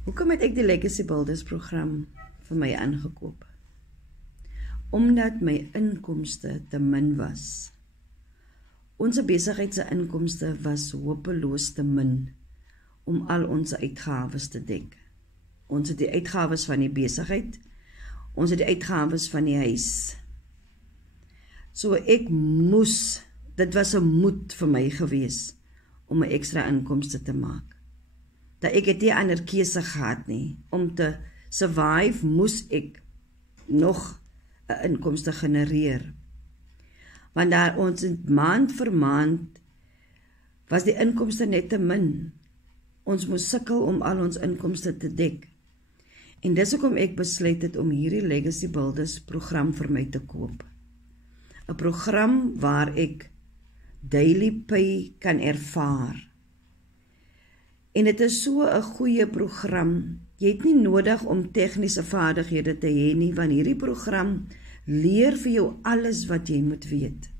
Hoekom het ek die Legacy Builders program vir my aangekoop? Omdat my inkomste te min was. Ons besigheid se inkomste was hopeloos te min om al ons uitgawes te dek. Ons het die uitgawes van die besigheid, ons het die uitgawes van die huis. So ek moes, dit was 'n moed vir my gewees om 'n ekstra inkomste te maak. Dat ek het nie ander keuse gehad nie. Om te survive moes ek nog 'n inkomste genereer. Want daar ons maand vir maand was die inkomste net te min. Ons moes sukkel om al ons inkomste te dek. En dis hoekom ek besluit het om hierdie Legacy Builders program vir my te koop. 'n Program waar ek daily pay kan ervaar. En dit is so 'n goeie program. Jy het nie nodig om tegniese vaardighede te hê nie, want hierdie program leer vir jou alles wat jy moet weet.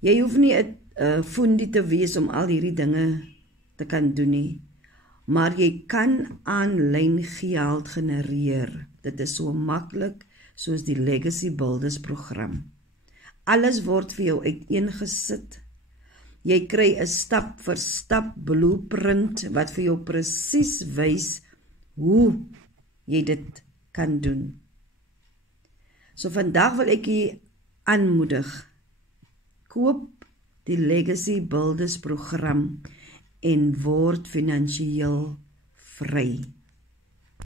Jy hoef nie 'n fundie te wees om al hierdie dinge te kan doen nie, maar jy kan aanlyn geld genereer. Dit is so maklik soos die Legacy Builders program. Alles word vir jou uiteengesit. Jy kry 'n stap vir stap blueprint wat vir jou presies wys hoe jy dit kan doen. So vandag wil ek u aanmoedig, koop die Legacy Builders program en word finansiëel vry.